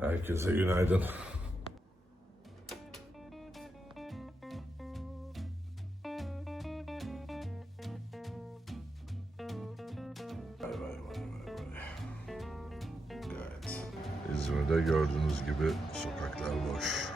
Herkese günaydın. Vay. İzmir'de gördüğünüz gibi sokaklar boş.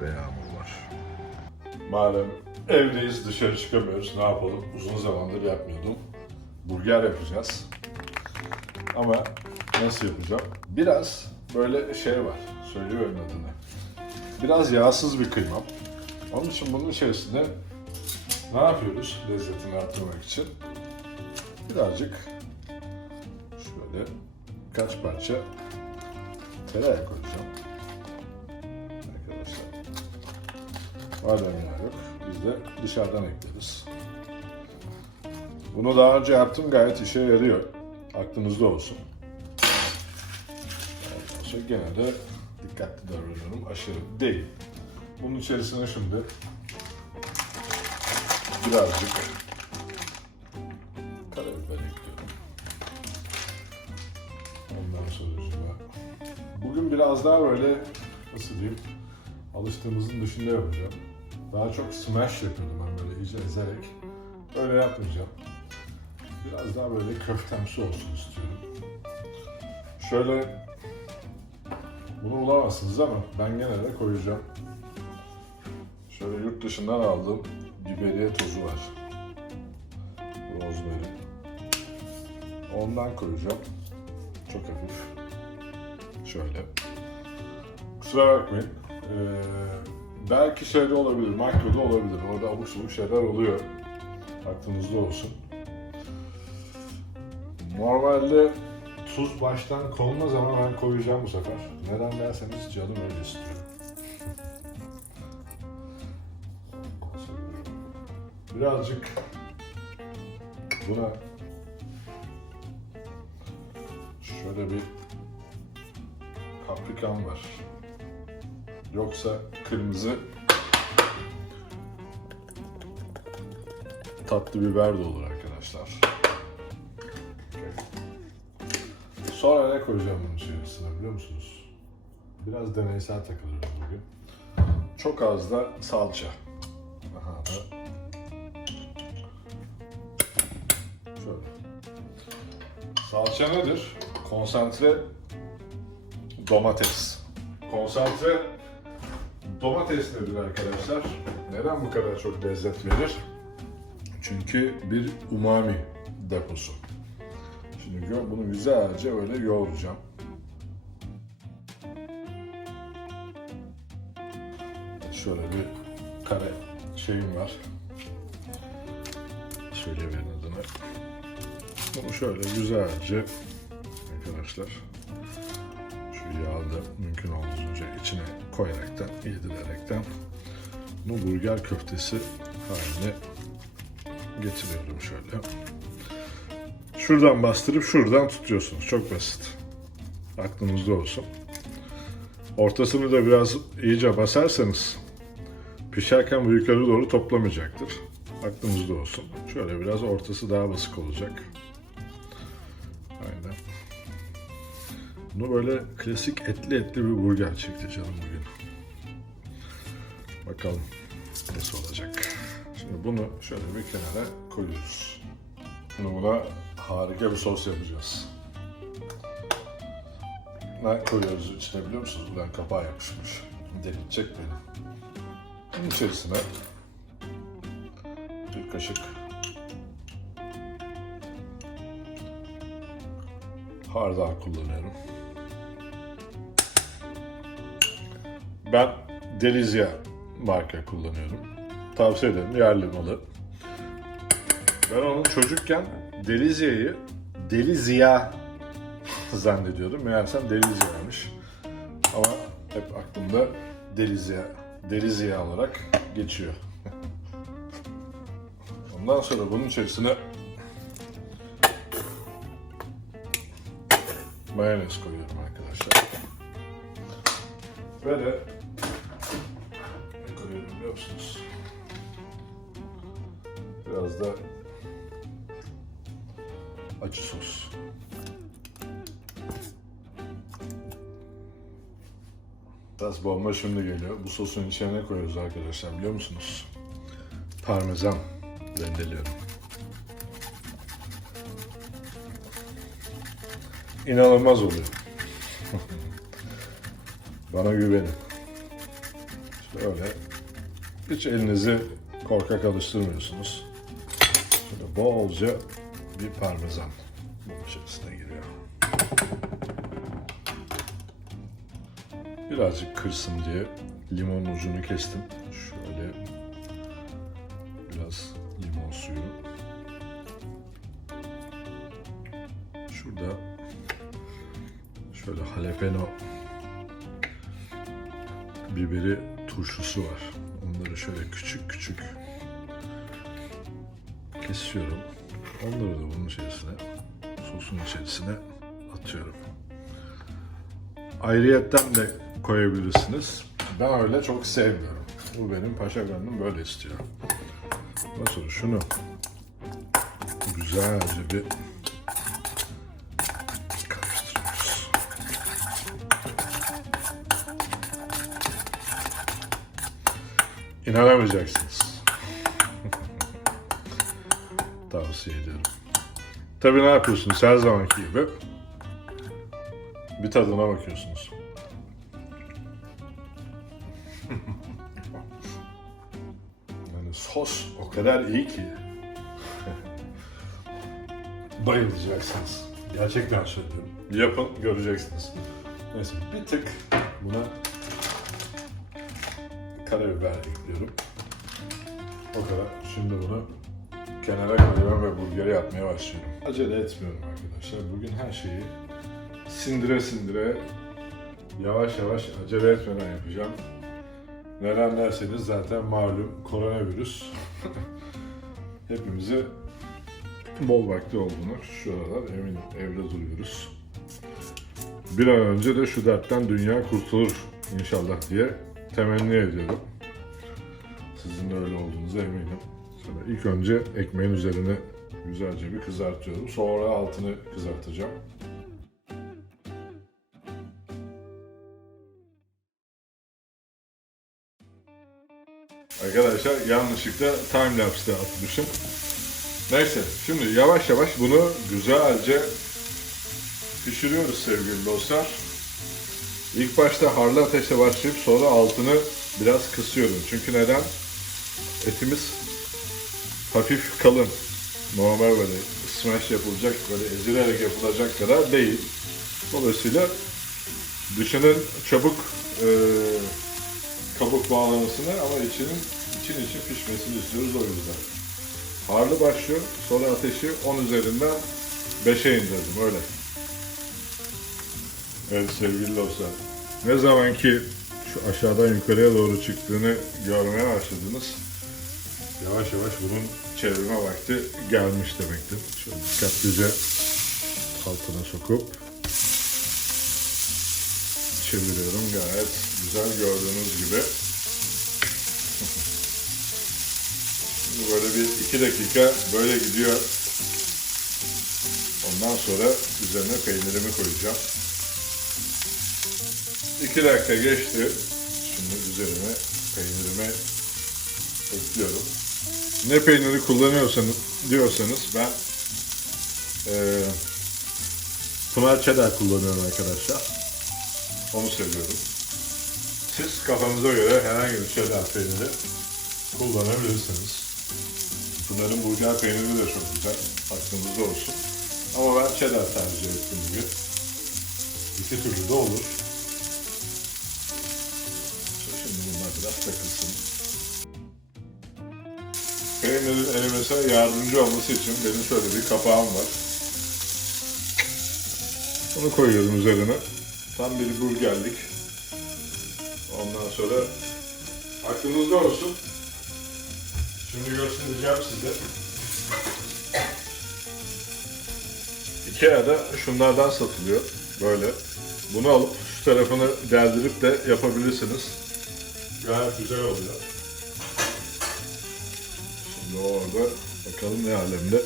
Ve yağmur var. Madem evdeyiz dışarı çıkamıyoruz ne yapalım? Uzun zamandır yapmıyordum. Burger yapacağız. Ama nasıl yapacağım? Biraz böyle şey var. Söylüyorum adını. Biraz yağsız bir kıymam. Onun için bunun içerisinde ne yapıyoruz lezzetini arttırmak için? Birazcık şöyle kaç parça tereyağı koyacağım. Arkadaşlar. Madem yağ yok, biz de dışarıdan ekleriz. Bunu daha önce yaptım gayet işe yarıyor. Aklınızda olsun. Sonra gene de dikkatli davranıyorum. Aşırı değil. Bunun içerisine şimdi birazcık karabiber ekliyorum. Ondan sonra bugün biraz daha böyle nasıl diyeyim alıştığımızın dışında yapacağım. Daha çok smash yapıyordum ben böyle iyice ezerek. Öyle yapmayacağım. Biraz daha böyle köftemsi olsun istiyorum. Şöyle bunu bulamazsınız ama ben gene de koyacağım. Şöyle yurt dışından aldığım biberiye tozu var. Rosemary. Ondan koyacağım. Çok hafif. Şöyle. Kusura bakmayın. Ee, belki şeyde olabilir, makroda olabilir. Orada abuk sabuk şeyler oluyor. Aklınızda olsun. Normalde tuz baştan konulmaz ama ben koyacağım bu sefer. Neden derseniz canım öyle istiyor. Birazcık buna şöyle bir paprikam var. Yoksa kırmızı tatlı biber de olur arkadaşlar. Sonra ne koyacağım bunun içerisine biliyor musunuz? Biraz deneysel takılıyoruz bugün. Çok az da salça. Aha da. Şöyle. Salça nedir? Konsantre domates. Konsantre domates nedir arkadaşlar? Neden bu kadar çok lezzet verir? Çünkü bir umami deposu. Şimdi bunu güzelce böyle yoğuracağım. Şöyle bir kare şeyim var. Şöyle verin adını. Bunu şöyle güzelce arkadaşlar şu yağı da mümkün olduğunca içine koyaraktan, yedirerekten bu burger köftesi haline getiriyorum şöyle. Şuradan bastırıp şuradan tutuyorsunuz. Çok basit. Aklınızda olsun. Ortasını da biraz iyice basarsanız pişerken bu yukarı doğru toplamayacaktır. Aklınızda olsun. Şöyle biraz ortası daha basık olacak. Aynen. Bunu böyle klasik etli etli bir burger çekti canım bugün. Bakalım nasıl olacak. Şimdi bunu şöyle bir kenara koyuyoruz. Şimdi buna harika bir sos yapacağız. Ne koyuyoruz içine biliyor musunuz? Buradan kapağı yapışmış. Delirtecek beni. Bunun içerisine bir kaşık hardal kullanıyorum. Ben Delizia marka kullanıyorum. Tavsiye ederim. Yerli malı. Ben onu çocukken Delizya'yı Delizya zannediyordum. Meğersem Delizya'ymış. Ama hep aklımda Delizya, Delizya olarak geçiyor. Ondan sonra bunun içerisine mayonez koyuyorum arkadaşlar. Ve de ne koyuyorum biliyor musunuz? Biraz da acı sos. Esas bomba şimdi geliyor. Bu sosun içine ne koyuyoruz arkadaşlar biliyor musunuz? Parmesan rendeliyorum. İnanılmaz oluyor. Bana güvenin. Şöyle hiç elinizi korkak alıştırmıyorsunuz. Şöyle bolca bir parmesan bunun içerisine giriyor. Birazcık kırsın diye limonun ucunu kestim. Şöyle biraz limon suyu. Şurada şöyle jalapeno biberi turşusu var. Onları şöyle küçük küçük kesiyorum. Onları da bunun içerisine, sosun içerisine atıyorum. Ayrıyetten de koyabilirsiniz. Ben öyle çok sevmiyorum. Bu benim paşa gönlüm böyle istiyor. Nasıl şunu güzelce bir karıştırıyoruz. Tavsiye ederim. Tabii ne yapıyorsunuz her zamanki gibi? Bir tadına bakıyorsunuz. Yani sos o kadar iyi ki. Bayılacaksınız. Gerçekten söylüyorum. Yapın göreceksiniz. Neyse bir tık buna karabiber ekliyorum. O kadar. Şimdi bunu kenara koyuyorum ve burgeri yapmaya başlıyorum. Acele etmiyorum arkadaşlar. Bugün her şeyi sindire sindire yavaş yavaş acele etmeden yapacağım. Neden derseniz zaten malum koronavirüs hepimize bol vakti olduğunu şu aralar eminim evde duruyoruz. Bir an önce de şu dertten dünya kurtulur inşallah diye temenni ediyorum. Sizin de öyle olduğunuza eminim. Şöyle ilk önce ekmeğin üzerine güzelce bir kızartıyorum. Sonra altını kızartacağım. Arkadaşlar yanlışlıkla timelapse'de atmışım. Neyse şimdi yavaş yavaş bunu güzelce pişiriyoruz sevgili dostlar. İlk başta harlı ateşte başlayıp sonra altını biraz kısıyorum. Çünkü neden? Etimiz hafif kalın. Normal böyle smash yapılacak, böyle ezilerek yapılacak kadar değil. Dolayısıyla dışının çabuk e, kabuk bağlamasını ama içinin için için pişmesini istiyoruz o yüzden. Harlı başlıyor, sonra ateşi 10 üzerinden 5'e indirdim öyle. Evet sevgili dostlar. Ne zaman ki şu aşağıdan yukarıya doğru çıktığını görmeye başladınız. Yavaş yavaş bunun çevirme vakti gelmiş demektir. Şöyle dikkatlice altına sokup çeviriyorum gayet güzel gördüğünüz gibi. Şimdi böyle bir iki dakika böyle gidiyor. Ondan sonra üzerine peynirimi koyacağım. İki dakika geçti. Şimdi üzerine peynirimi ekliyorum. Ne peyniri kullanıyorsanız diyorsanız ben eee Pınar Cheddar kullanıyorum arkadaşlar. Onu seviyorum. Siz kafanıza göre herhangi bir cheddar peyniri kullanabilirsiniz. Pınar'ın burger peyniri de çok güzel. Aklınızda olsun. Ama ben cheddar tercih ettim bugün. İki türlü de olur. Peynirin erimesine yardımcı olması için benim şöyle bir kapağım var. Bunu koyuyorum üzerine. Tam bir burgerlik. Ondan sonra aklınızda olsun. Şimdi göstereceğim size. Ikea'da şunlardan satılıyor. Böyle. Bunu alıp şu tarafını deldirip de yapabilirsiniz. Gayet güzel oluyor. Orada bakalım ne alemde.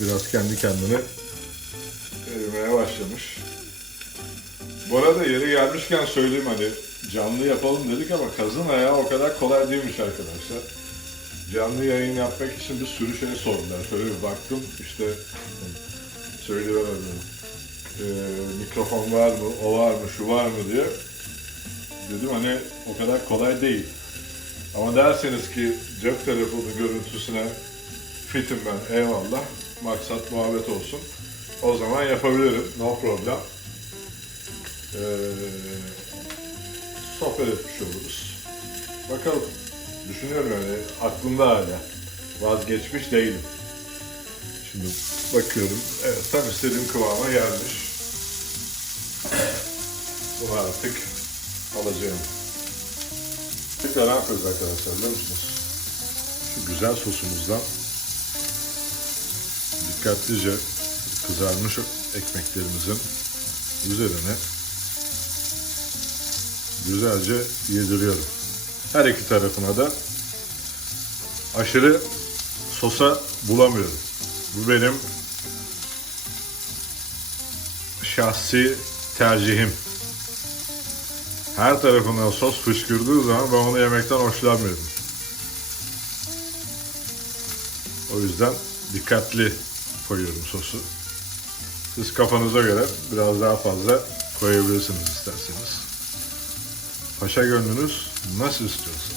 Biraz kendi kendine erimeye başlamış. Bu arada yeri gelmişken söyleyeyim hani canlı yapalım dedik ama kazın ayağı o kadar kolay değilmiş arkadaşlar. Canlı yayın yapmak için bir sürü şey sordular. Şöyle bir baktım işte söyleyemedim. Ee, mikrofon var mı, o var mı, şu var mı diye. Dedim hani o kadar kolay değil. Ama derseniz ki cep telefonu görüntüsüne fitim ben eyvallah. Maksat muhabbet olsun. O zaman yapabilirim. No problem. Ee, sohbet etmiş oluruz. Bakalım. Düşünüyorum yani aklımda hala. Vazgeçmiş değilim. Şimdi bakıyorum. Evet tam istediğim kıvama gelmiş. Bunu artık alacağım. Tekrar ne yapıyoruz arkadaşlar biliyor musunuz? Şu güzel sosumuzdan dikkatlice kızarmış ekmeklerimizin üzerine güzelce yediriyorum. Her iki tarafına da aşırı sosa bulamıyorum. Bu benim şahsi tercihim. Her tarafından sos fışkırdığı zaman ben onu yemekten hoşlanmıyorum. O yüzden dikkatli koyuyorum sosu. Siz kafanıza göre biraz daha fazla koyabilirsiniz isterseniz. Paşa gönlünüz nasıl istiyorsa.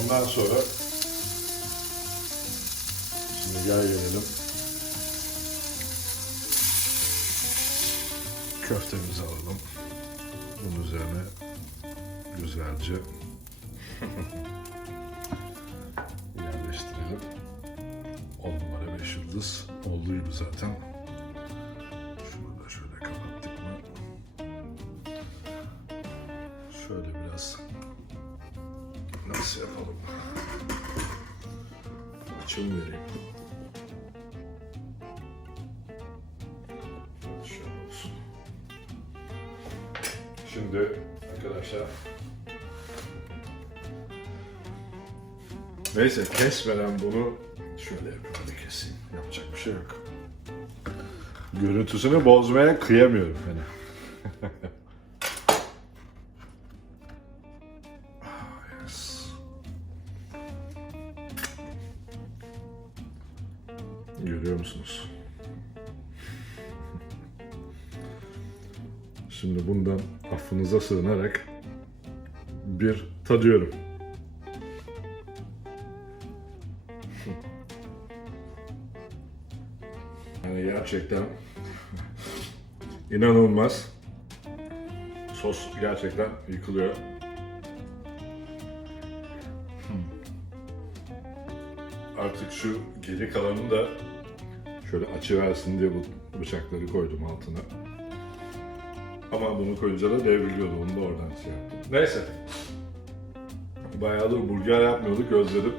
Ondan sonra şimdi gel gelelim. Köftemizi alalım. Bunun üzerine güzelce yerleştirelim. 10 numara 5 yıldız olduğu gibi zaten. Şunu da şöyle kapattık mı? Şöyle biraz nasıl yapalım? Açım vereyim. Şimdi arkadaşlar Neyse kesmeden bunu şöyle yapayım hadi keseyim. Yapacak bir şey yok. Görüntüsünü bozmaya kıyamıyorum hani. Ah, yes. Görüyor musunuz? Şimdi bundan affınıza sığınarak bir tadıyorum. Yani gerçekten inanılmaz. Sos gerçekten yıkılıyor. Hmm. Artık şu geri kalanını da şöyle açı versin diye bu bıçakları koydum altına. Ama bunu koyunca da devriliyordu. Onu da oradan şey yaptım. Neyse. Bayağıdır burger yapmıyorduk. Özledim.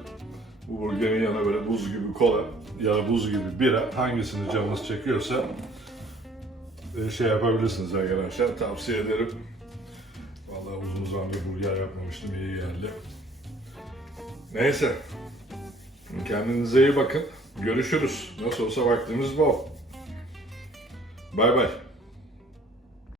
Bu burgerin yanına böyle buz gibi kola ya buz gibi bira hangisini canınız çekiyorsa e, şey yapabilirsiniz arkadaşlar. Tavsiye ederim. Vallahi uzun zamandır burger yapmamıştım. iyi geldi. Neyse. Kendinize iyi bakın. Görüşürüz. Nasıl olsa vaktimiz bol. Bay bay.